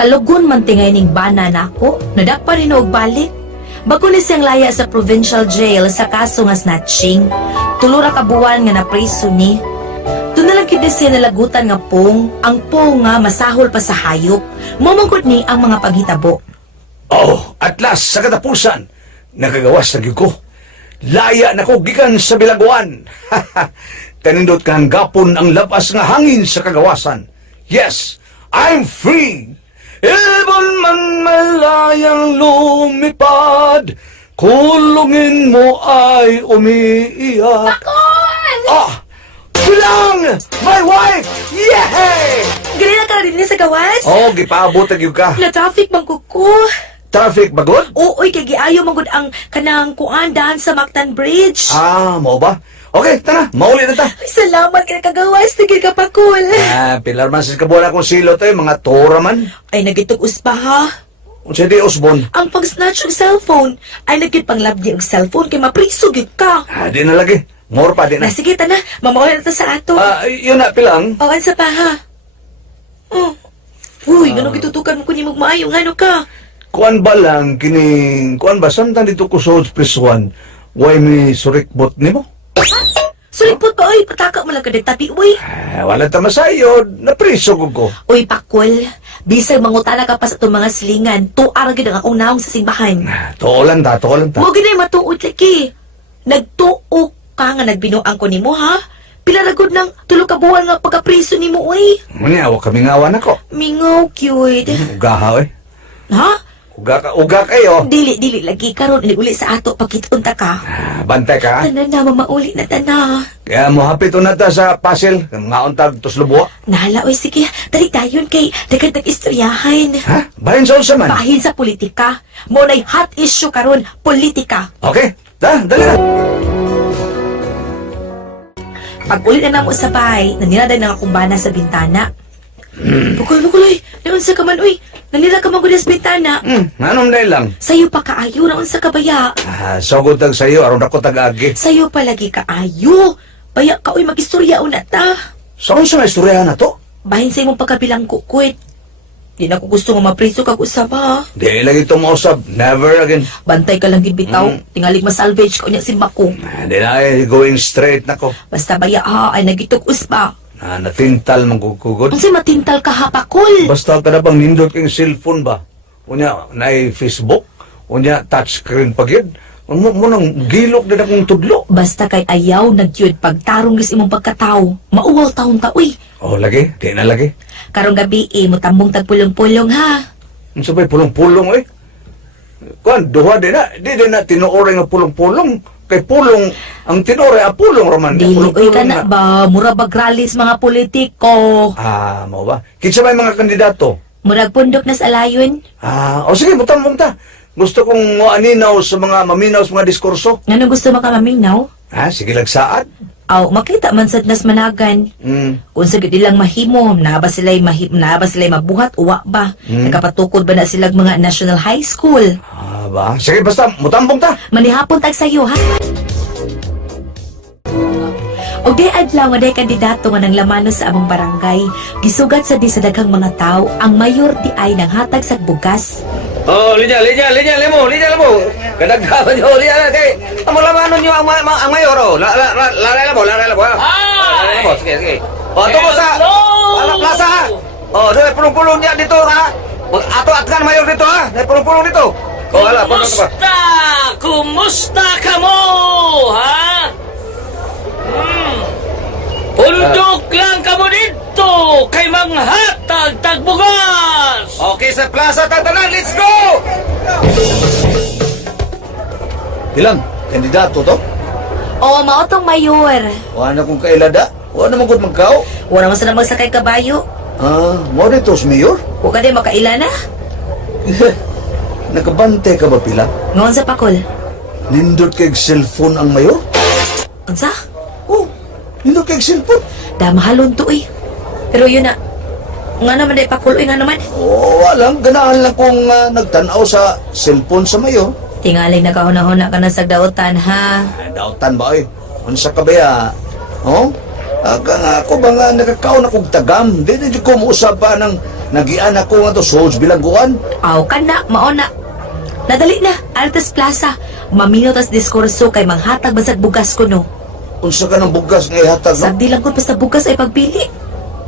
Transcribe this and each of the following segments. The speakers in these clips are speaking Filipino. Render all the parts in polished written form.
Kalugon man tingay ning bana nako, nadak pa rin og balik. Bago ni siyang laya sa provincial jail sa kaso nga snatching. Tulura ka buwan nga napriso ni. Doon na lang kid siya nalagutan nga pong, ang pong nga masahol pa sa hayop. Mumungkot ni ang mga paghitabo. Oh, at last, sa katapusan, nakagawas na gyud ko. Laya na ko gikan sa bilagwan. Kanindot kang gapon ang labas nga hangin sa kagawasan. Yes, I'm free. Ibon man malayang lumipad, kulungin mo ay umiiyak. Pakol! Ah! Bilang! My wife! Yay! Ganyan ka rin sa gawas? Oh, gipaabot na gyud ka. Na-traffic man ko. Traffic bagod? Ooy, kay giayo man gud ang kanang kuan daan sa Mactan Bridge. Ah, mo ba? Okay, tara, mauli na ta. Ay, salamat ka kagawas, tigil ka pakol. Pilar man sa kabuhan akong silo to, mga tora man. Ay, nagitugos pa ha. Unsa di Osbon? Ang pag-snatch ng cellphone ay nagkipanglabdi ang cellphone kay mapriso gid ka. Di na lagi. More pa, di na. Na sige ta na, mamawala na ta sa ato. Yun na, pilang. O, ansa pa ha? Oh. Uy, ganun gitutukan mo kunin magmaayong ano ka? Kuan ba lang, kuan ba, samtang dito ko sa prisuan, why may surikbot ni mo? Sulipot pa, oy, pataka mo lang ka tapi, uy. Wala ta masayod, napriso ko. Uy, pakol, bisag mangutana ka pa sa itong mga silingan, tuar gid ang akong naong sa simbahan. Toolan ta. Huwag gid na matuod lagi. Nagtuok ka nga nagbinuang ko nimo, ha? Pila na gud ng tulo ka buwan nga pagkapriso nimo, uy. Muna, huwag kami ngawan ako. Mingaw, cute. Ugaha, eh. Ha? Uga kayo. Dili lagi karon uli sa ato pagkitunta ka. Bantay ka. Tanan na mamauli na tana. Kaya mo hapit na ta sa puzzle, mga untag tuslubo. Nahala oy sige, dali dayon kay dagan istoryahan. Ha? Bahin sa unsa man. Bahin sa politika. Mo nay hot issue karon, politika. Okay, dali na. Pag uli na namo sa bahay, naniraday na akong bana sa bintana. Bukol, oy. Naunsa ka man, oy. Nanira ka man gud sa bintana. Anong dahil lang? Sayo pa kaayo, naunsa ka baya. Sugod tag sayo, aron ako tag-agi. Sayo pa lagi kaayo. Baya ka, oy, mag-istorya una ta. Saan sa istoryahan na to? Bahin sa imong pagkabilang kukwit. Di na ko gusto nga mapriso kag usab ha. Di lagi itong mausap. Never again. Bantay ka lang gid bitaw. Tingalig masalvage ko niya si Mako. Di na going straight na ko. Basta baya ha ay nagitug-us pa. Natintal magkukugod. Unsay matintal ka ha, Pakol? Basta ka na bang nindot kang cellphone ba? Unya, na Facebook? Unya, touchscreen pa yun? Mo nang gilok na akong tudlo. Basta kay ayaw nagyud pagtarong gis imong pagkatao. Mauwaw taon ta uy. Oh, lagi? Di na lagi? Karong gabi mo tambong tagpulong-pulong ha. Ang sabay, pulong-pulong eh. Kuan, duha din na. Di na tinuoray nga pulong-pulong. Kay pulong, ang tinuoray, pulong raman. Dili uy ka na ba, mura bagralis mga politiko. Mo ba? Kinsa may mga kandidato? Murag pundok na sa alayon. O sige, butang ta. Gusto kong aninaw sa mga maminaw sa mga diskurso. Ngano gusto makaminaw? Sige lang saad. Aw, makita man sad nas managan. Kung sa gid ilang mahimo, naaba sila'y mabuhat uwa ba? Nakapatukod ba na silang mga national high school? Ba? Sige, basta, mutambong ta. Manihapon tag sayo, ha? Og di adlaw nga day kandidato nga nang lamano sa among barangay, gisugat sa di sa daghang mga tao, ang mayor di ay nang hatag sa bugas. Oh, linya mo. Kadaghaman nyo, linya na, kay, amulamanon nyo ang mayor, oh. Laray mo. Sige. Oh, tumo sa, plaza, ha. Oh, doon, pulong-pulong niya dito, ha. Ato-atkan mayor dito, ha. Pulong-pulong dito. Oh, ala, Kumusta ka mo, ha? Pundok lang ka mo dito kay manghatag tagbugas. Okay, sa plaza, tatanan, let's go! Ilang, kandidato to? Oo, mao tong mayor. Wala na kong kailada. Wala na magod magkao. Wala man sa magsakay kabayo. Mo dito sa mayor? Huwag ka din makaila na. Nakabante ka ba pila? Ngon sa Pakol. Nindot kay cellphone ang mayor? Unsa? Oh, nindot kay cellphone. Damahalon to eh. Pero yun na. Nga naman day Pakol, nga naman. Walang ganahan lang kung nagtanaw sa cellphone sa mayor. Tingaling nakahuna-huna ka na sa dautan, ha? Dautan ba eh? Unsa ka ba ya? Oh? Aga nga ako ba nga nakakaon akong tagam? Di ko mausap pa ng Nagian ako nga to Souls bilangguan. Aw ka na, maona. Nadali na, Altas Plaza. Maminaw tas diskurso kay manghatag basag bugas ko no. Unsa ka ng bugas nga ihatag no? Sagdi lang ko basta bugas ay pagpili.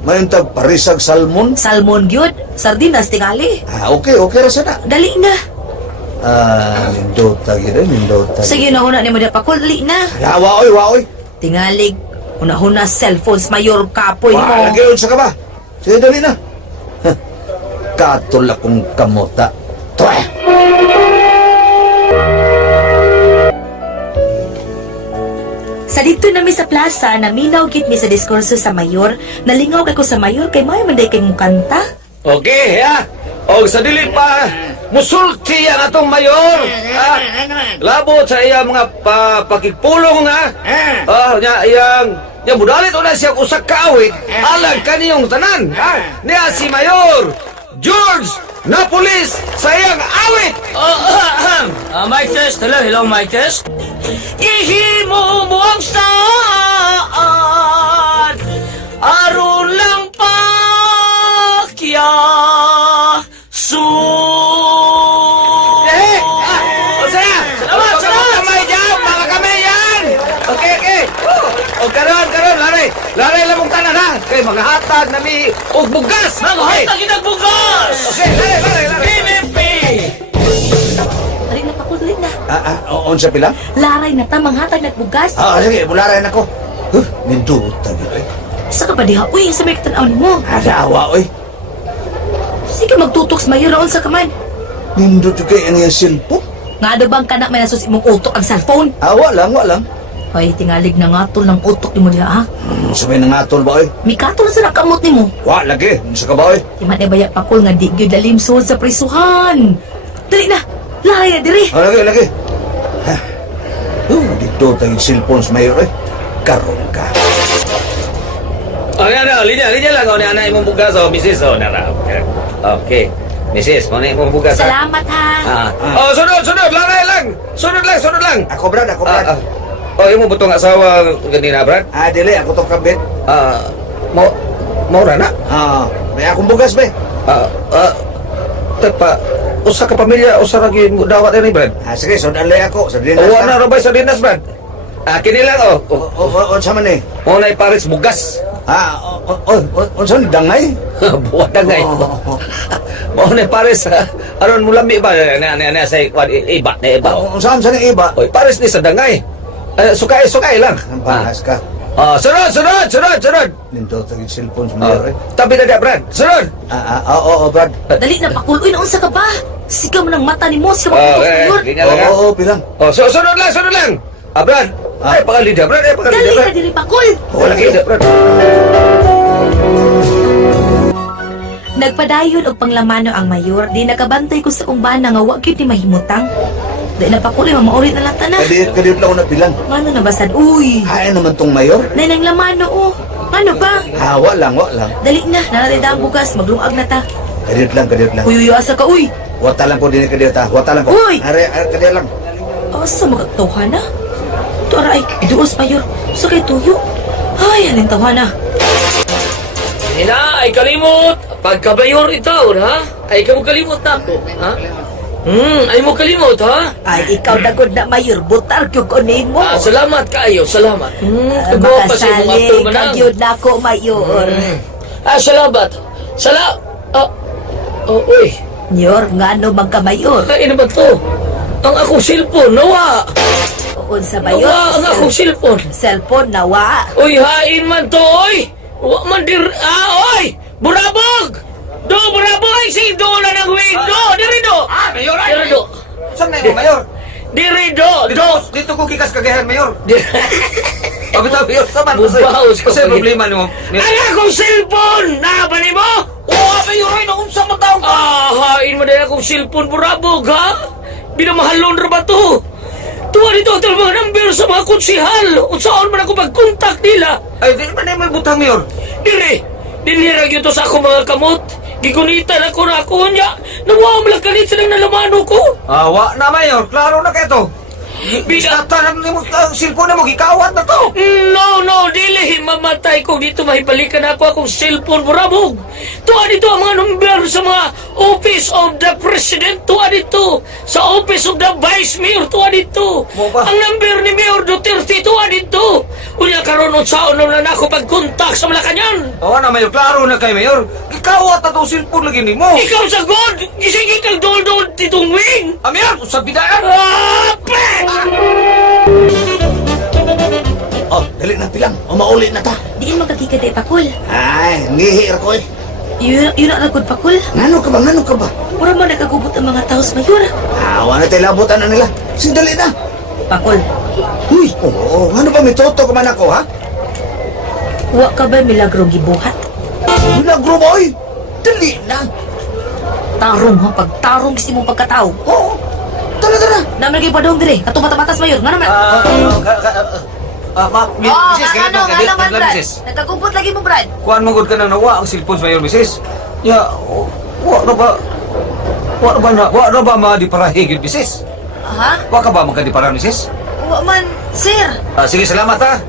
Mayuntag parisag salmon. Salmon gyud, sardinas tingali. Okay ra sana. Dali na. Nindota gid, nindota. Sige na una ni mo pakul, dali na. Waoy. Tingalig, una-una cellphones mayor kapoy mo. Lagi unsa ka ba? Sige, dali na. Katol akong kamota. Toy! Sa dito na mi sa plaza, naminaw gid mi sa diskurso sa mayor. Nalingaw kay ko sa mayor kay may manday kay mong kanta. Okay, ha? O sa dili pa, musulti ang atong mayor. Ha? Labot sa iya mga pakigpulong, ha? Nya mudalit una siya usak kaawit, alag kaniyong tanan, ha? Niya si Mayor George Napolis sa iyang awit. Mic test. Hello, mic test. Ihimo mo ang saan, aron lang pakya su. O saya! Salamat! Kamay dyan! Mga kamay yan! Okay. O karon, laray lang mong tanan, ha? Kay mga hatag na mi og bugas. Mga hatag inagbugas! Okay, laray. PNP! Dali na pakul, dali na. Unsa pila? Laray na ta manghatag nagbugas. Sige, bularan ako. Nindota gid. Sa ka ba diha? Uy, sa may katanaw nimo. Adawa, oy. Sige magtutok sa mayor raon sa kaman. Nindot yung kay ano yung cellphone? Nga daw bang kanak may nasus imong utok ang cellphone? Wa lang. Ay, tingalig na nga tol ng utok nimo diha ha. Sabay na nga tol ba, oy? Mikatol sa nakamot nimo. Wa, lagi. Unsa ka ba, oy? Iman ay baya pakul nga di gyud lalim suod sa prisuhan. Dali na. Laray na diri. Lagi. Dito tayong cellphone sa mayor, oy. Karon ka. Linya lang. O, niya imong bugas, o, misis, o, nara. Okay. Misis, mo na imong bugas, ha? Salamat ha. Sunod, laray lang. Sunod lang. Ako, Brad. Imong butong asawa ganina, Brad? Dili. Ako tong kabit. Maura na? May akong bugas, be. Tepa, usa ka pamilya, usa ragi mo dawat ni, Brad. Sige, sundalay ako. Sa dinas Uwa na rabay sa dinas, Brad. Kini lang, Unsa man eh? Mo na iparis bugas. Unsa ni dangay? Buwan na nga ito. Mo na iparis, aron mo lami ba? Na sa iba. Unsa ni iba? Oy, paris ni sa dangay. Sukay lang. Bahas ka. Sunod. Nindot tayong cellphone sa mayor, eh. Tabi na Brad. Sunod. Oo, Brad. Dali na pakul. Uy, naunsa ka ba? Sigaw mo ng mata nimo. Sigaw mo tutok sa mayor. Linya lang, ha? Oo, pilang. Sunod lang. Brad. Ay, pakalida, Brad. Dali na diri pakul. Lagi, Brad. Nagpadayon og panglamano ang mayor, di nakabantay ko sa kong bana nga wa gyud ni mahimutang. Di na pakuloy mamaulit na lang ta na. Kadiyot lang ako na pilang. Ano na basad? Uy. Ay, naman tong mayor. Nay nang lamano oh. Ano ba? Wa lang. Dali na, naratay ang bugas, maglungag na ta. Kadiyot lang. Uy, asa ka, uy. Wata lang ko din kadiyot, ha. Wata lang ko. Uy! Kadiyot lang. Asa magkatuhan na? Ito aray, iduos mayor. So kay tuyo. Ay, anong tawa na? Ay kalimot. Pagkabayor itaw, ha? Ay ka mo kalimot na ako, ha? Ay mo kalimot, ha? Ay, ikaw dagod na mayor, butar kyog ko nimo. Salamat kaayo, salamat. Tugo pa siya mga Makasali, tumanang. kagyod na ako mayor. Salamat. Uy. Mayor, nga no magka-mayor. Ay, ano ba to? Ang akong cellphone, nawa. Uon sa mayor. Nawa ang akong cellphone. Cellphone, nawa. Uy, hain man to, oy! Wa man oy! Burabog! Burabog! Ay, si do na ng wig! Diri do! Mayor, Diri do! Saan na yung mayor? Diri do! Dito ko kikas kagahan, mayor. Diri- Pabitaw, mayor. Saman, Bubaos ka kasi pa, problema ni mo. Ang akong cellphone! Nabali mo? Oo, mayor, ay, naunsa mo taong ka. Hain mo na akong cellphone, burabog, ha? Binamahalon ra ba to? Tuwa dito ang mga number sa mga konsihal. Saan man ako mag-contact nila? Ay, di ba na yung may butang, mayor? Dinirag yun to sa ako mga kamot. Gigunita na ko niya. Nawawam lang kanit silang nalamano ko. Wa na, mayor. Klaro na kayo to. Bisnatan ni mo cellphone mo gikawat na to. No, dili mamatay ko dito mahibalikan ako akong cellphone burabog. Tuwa dito ang mga number sa mga Office of the President, tuwa dito. Sa Office of the Vice Mayor, tuwa dito. Mo ba? Ang number ni Mayor Duterte, tuwa dito. Unya karon sa uno na ako pag-contact sa Malacañang. Oo na, Mayor. Klaro na kay Mayor. Gikawat na to cellphone lagi ni mo. Ikaw sa God, gising kang dol-dol titong wing. Mayor, sa bidaan. Ape! Oh, dali na Pilang. O mauli na ta. Diin magkakikatay pakul. Ay, ngihir ko eh. Yun na lagod pakul. Ngano ka ba? Mura mo nagkagubot ang mga tao sa mayor. Wala tayo labutan na nila. Sindali na. Pakul, Uy, oo. Ano ba, may toto ka man ako, ha? wa ka ba milagro gibuhat? Milagro boy. Dali na. Tarong ha, pagtarong kasi mong pagkatao. Oo. Tara. Naman kayo pa doon dire, katong mata-matas mayor. Nga naman. Misis, kaya ka dito lang, Misis. Nagkagubot lagi mo, Brad. Kuan magod ka na nawa ang cellphone sa Mayor, Misis. Ya, wa na ba ma-diparahigid, Misis? Ha? Wa ka ba magkadipara, Misis? Wa man, sir. Sige, salamat ha.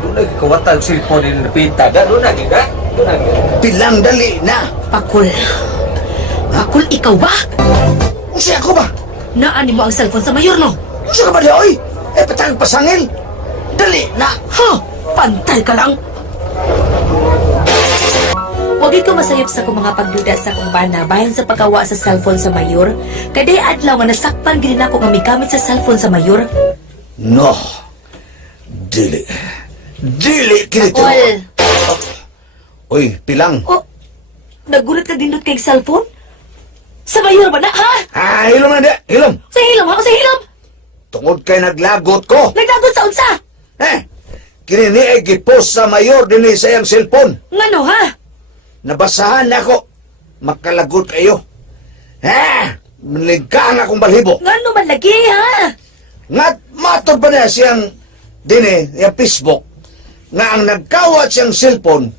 Doon na kawata ang cellphone din na pita. Doon na, gida. Doon na. Pilang, dali na. Pakul. Pakul, ikaw ba? Usi ako ba? Naani mo ang cellphone sa mayor, no? Usi ka ba di, oy? Patang pasangil. Dali na. Ha? Pantay ka lang. Huwag ikaw masayop sa kong mga pagduda sa kong bana bahin sa pagkawa sa cellphone sa mayor. Kaday adlaw nga nasakpan gini ako nga migamit sa cellphone sa mayor. No. Dili. Dili, kinito. Pakul. Uy, Pilang. Oh, nagulat ka dindot kay cellphone? Sa mayor ba na, ha? Hilom na di. Hilom. Sa hilom, ha? Sa hilom? Tungod kay naglagot ko. Nagdagot sa unsa? Kini ni ay gipost sa mayor din sa iyang cellphone. Ngano, ha? Nabasahan na ako. Makalagot kayo. Maligkaan akong balhibo. Ngano man lagi, ha? Nga matod pa na siyang dini, yung Facebook, nga ang nagkawat siyang cellphone,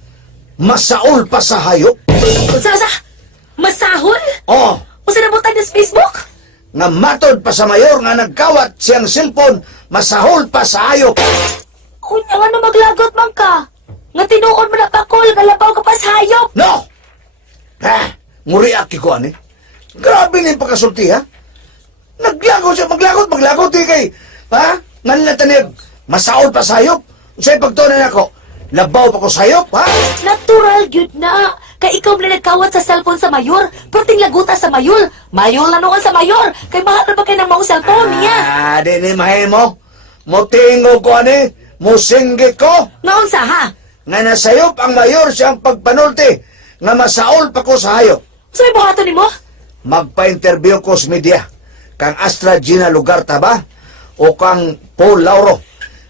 masaol pa sa hayop. Unsa? Masahol? Oh, Unsa nabutan niya sa Facebook? nga matod pa sa mayor nga nagkawat siyang cellphone, masahol pa sa hayop. Unya, ngano maglagot man ka? Nga tinuon mo na pakol, galabaw ka pa sa hayop. No! Nguriaki ko, ani. Grabe na yung pagkasulti, ha? Naglagot siya, maglagot, di kay. Ha? Nga natanig, masaol pa sa hayop. Sa'yo pagtunan ako, labaw pa ko sa hayop, ha? Natural, good na. Kay ikaw na nagkawat sa cellphone sa mayor, perting laguta sa mayor. Mayor lanuan sa mayor. Kay mahal na ba kayo ng maong cellphone niya? Di ni mahay mo. Motingo ko, ani. Musinggit ko. Naunsa, ha? Nga nasayop ang mayor siyang pagpanulti. Nga masaol pa ko sa hayop. Sa'yo buhato ni mo? Magpa-interview ko sa media. Kang Astra Gina Lugarta ba? O kang Paul Lauro.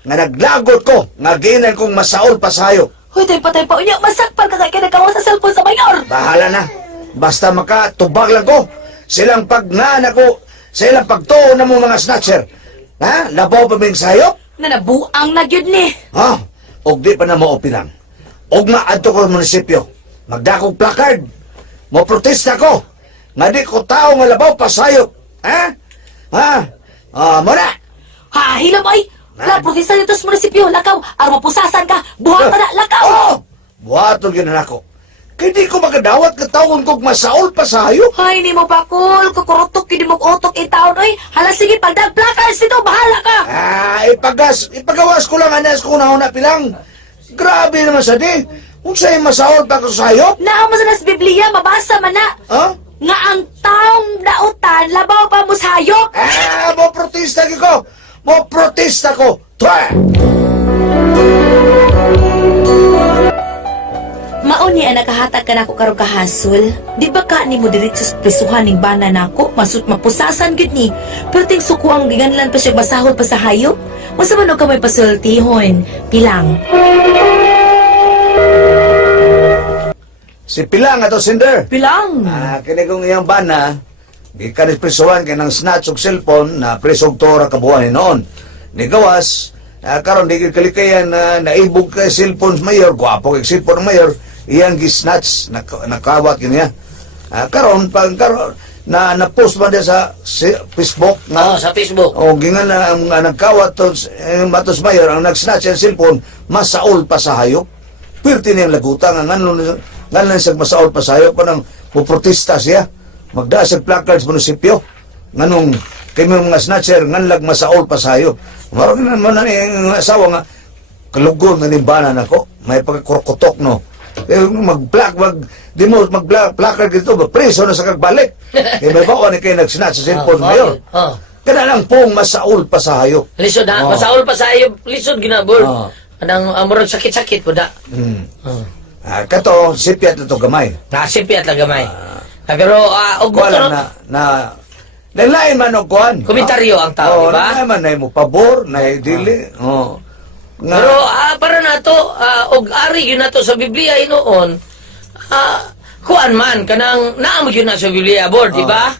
Nga naglagot ko. Nga ginan kong masaol pa sa hayop. Hoy, tayo pa. Unya, masakpan ka kay nagkawat sa cellphone sa mayor. Bahala na. Basta makatubag lang ko. Silang pagnana ko. Silang pagtuon na mo mga snatcher. Ha? Labaw pa ming sa hayop? Nanabuang na gyud ni. Ha? Og di pa na maopinang. Og maadto ko sa munisipyo. Magdakog placard. Mo protesta ko. Nga di ko tao nga labaw pa sa hayop. Ha? Muna. Ha, hilom ay. La, profesa dito sa munisipyo, lakaw. Araw mapusasan ka. Buhatan na, lakaw. Oh! Buhaton yun na ako. Kaya di ko magadawat ka taon kong masaol pa sa hayop. Hay, ni mo pakul. Kukurutok, hindi mo utok itaon, oy. Hala, sige, pagdag placards dito, bahala ka. Ipagawas ko lang anas kung na pilang. Grabe naman sa di. Kung sa'yo masaol pa ko sa hayop. Naamo sa nas Biblia, mabasa man na. Ha? Nga ang taong dautan, labaw pa mo sa hayop. Mo protesta ko. Mo protesta ko. Twa! Mauni ang nakahatag ka na ko karong kahasol. Di ba ka ni mo diretso sa prisuhan ning bana nako? Masut mapusasan gid ni. Pero ting suko ang giganlan pa siya masahol pa sa hayop. Unsa man og kamay pasultihon? Pilang. Si Pilang ato Cinder. Pilang. Kini kong iyang bana, gikan is prisuhan kay ng snatch og cellphone na presog tora kabuhan noon. Ni gawas, karon di kalikayan na naibog kay cellphone mayor, gwapo kay cellphone mayor, iyang gisnatch nakawat kaniya. Karon na post man dia sa Facebook nga Sa Facebook. o gingan na ang nagkawat to Matos Mayor ang nagsnatch ang cellphone masaol pa sa hayop. Pirti niyang lagutan nga nganlan sa masaol pa sa hayop panang puprotesta siya. Magdasag placards sa munisipyo nganong kay mga snatcher nganlag masaol pa sa hayop. Maro na man ang asawa nga kalugon na nimbanan ako. May pagkurokotok no. Mag-placard dito, preso na sa kagbalik. Kaya may bako ni kayo nagsnatch sa cellphone mayor. Kada lang pong masaol pa sa hayop. Lisod na, Oh. masaol pa sa iyo, lisod ginabol. Oh. Anang amurag sakit-sakit po da. Kato, sipyat na to gamay. Nasipiat lang gamay. Pero, og Wala gusto na nalain man og kuan. komentaryo ang tao, di ba? Nalain man na mo pabor, na dili. Oh. Pero para na to, og ari yun na to sa Biblia inoon, kuan man, kanang naamog yun na sa Biblia board, di ba?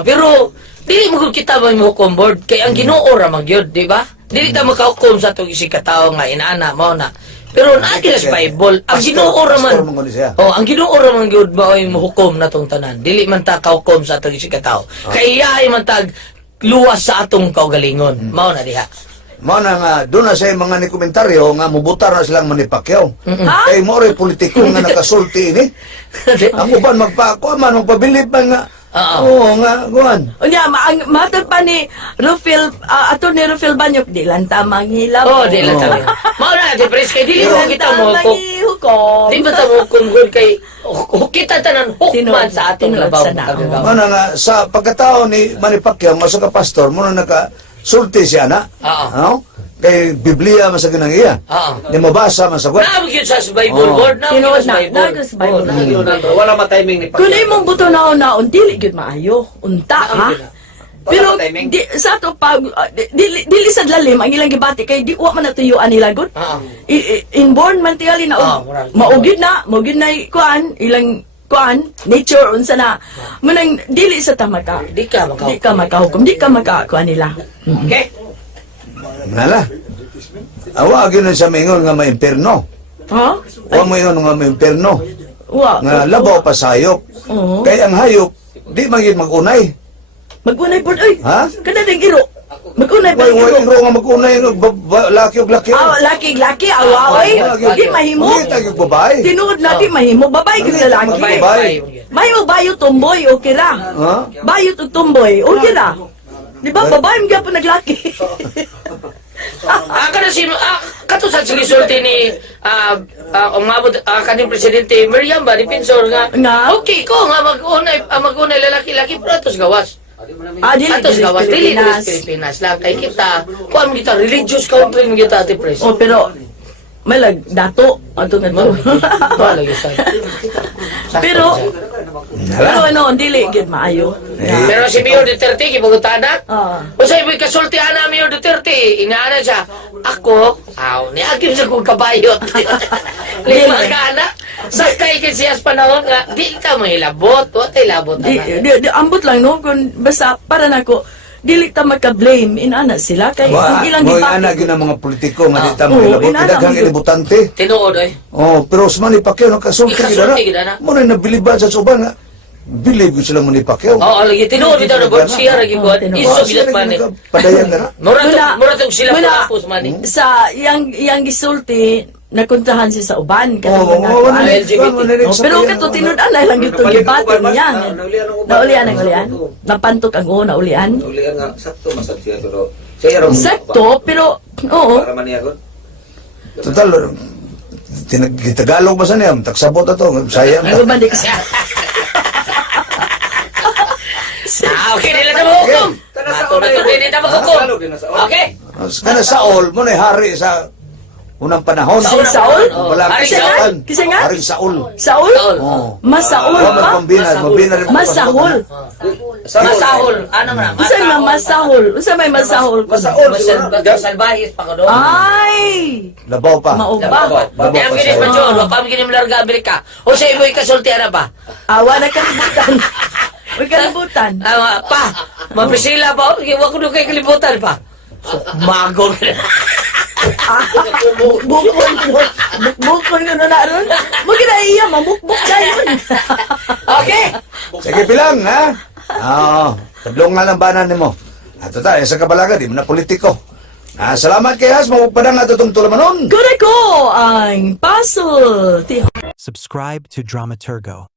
Pero, dili mo gud kita ba hukom board, kay ang Ginoo ra mag yun, di ba? Dili ta makahukom sa itong isig katao nga inaana, mao na. Pero naagi na sa Bible, ang Ginoo ra man. Pastor man siya. Oh, ang Ginoo ra man gyud ba ay mohukom na tong tanan. Dili man ta kahukom sa atong isig katao. Kay iyahay man tag luwas sa atong kaugalingon. Mao na diha. Mao na nga doon na sa mga ni komentaryo nga mubutar na silang manipakyaw. Kay mo ray politiko nga nakasulti ini. Ang uban magpako man magpabilib man nga. Oo nga kuan. Unya, matag pa ni Rufil, ato ni Rufil Banyok, di lang tamang hilaw. Oh, di lang talaga. Mao na di pres kay dili mo kita mo ko. hukom. Di ba ta mo kung good kay kita tanan hukman sa atong Tinuod labaw. sa naong. Mao na nga sa pagkatao ni Manny Pacquiao nga ka pastor mo na nakasulti siya na. Oo. Ano? Kay Biblia man sa ginang iya. Oo. Di mabasa man sa kuan. Naamog yun sa Bible Oh. board, naamog Tinuod yun sa na, Bible. nagos Bible. Yun na to. Wala ma-timing ni Kung imong buto naon dili gyud maayo. Unta ha. Pero timing. di, sa to pag dili sad lalim ang ilang gibati kay di wa man natuyuan nila gud. Oo. Inborn man tingali na murag- maugid na kuan ilang kuan nature unsa na. Munang dili sa tamaka. Di ka makaw. Di ka makahukom, di ka makakuan nila. Okay? Nala. Awagin na sa mingon nga maimperno. Ha? Wa mo ingon nga maimperno. Wa. Nga labaw pa sa hayop. Oo. Kay ang hayop di man gid magunay. Magunay pod ay. Ha? Kada ding iro. Magunay pa Way iro. iro nga magunay laki og laki. Laki awa oy. Di mahimo. Di tagig babae. Tinuod na di mahimo. Babae gyud Ano, lalaki. babae. Mahimo bayo tomboy okay ra. Ha? Bayo to tomboy okay ra. Di ba babae mga pa naglaki. Kato sa silisulti ni umabot kaning presidente Miriam ba defensor nga Nga? okay ko nga mag-unay lalaki-laki pero atos gawas Dili atos gawas dili Pilipinas. sa Pilipinas lang kay kita kuan kita religious country mo kita ati pres Oh pero may dato ato nga to. wala gyud sa Pero Nala. ano dili gyud maayo. pero si Mayor Duterte gipagutana Ah. Usay mo'y kasultihan na Mayor Duterte, inaana siya, ako, niagim sa kong kabayot. Lima ka na, sakay ka siyas panahon nga, di ka mahilabot, what ay labot Di, na. di ambot lang no kun basta para nako dili ta maka-blame inana sila kay ang ilang Mo gibati. ana gyud ang mga politiko nga di ta Oo, mahilabot inana, daghang mga- ilibutante. Tinuod ay. Oh, pero sa Manny Pacquiao nakasulti Ikasulti gid gid na. na. Mo na nabiliban sa suban nga. Bilib ko sila Manny Pacquiao. Oo, lagi, tinuod bitaw na bon, siya lagi ko, iso gilat man eh. Padayan na. Muratong sila Muna, patapos man eh. sa yang gisulti nakuntahan siya sa uban kasi Oo, mga oo, kuan. LGBT. Pero kato tinud-an na lang gyud gibati niya. Naulian ang ulian. Napantok ang una ulian. Ulian nga, sakto masab siya pero siya raw Sakto pero oo. para man niya ko. Total, Tagalog ba sa niya? Tagsabot na to. Sayang Ano na. ba di kasi Okay, nila na mahukom. Nato na to din na mahukom. Okay? Kana Saul, mo na hari sa unang panahon. Si Saul? Wala Hari kasi Saul? Kasi nga? Hari Saul. Saul? Saul. Oh. Mas Saul Wa pa? mabina rin. Mas Saul. Masahol. Ano nga? Usay may masahol. Usay may masahol. Masaol siguro. Salbahis pa ko doon. Ay! Labaw pa. Mauba. Di ang ginis pa John, wag pa ginim larga Amerika. O sa iboy kasulti ana pa. Awa na kalibutan. Uy, kalibutan. Pa, mabisila pa, wag ko doon kay kalibutan pa. So, magol. Bukbukon ko. Bukbukon ko na ron. Mo gina iya, mamukbuk na yun. Okay, Sige, pilang, ha? Oo, tablong nga ng banan mo. Ato tayo, sa kabalaga, di mo na politiko. Salamat kay Has, mapagpadang na itong tulamanon. Gure ko ang puzzle. Subscribe to Dramaturgo.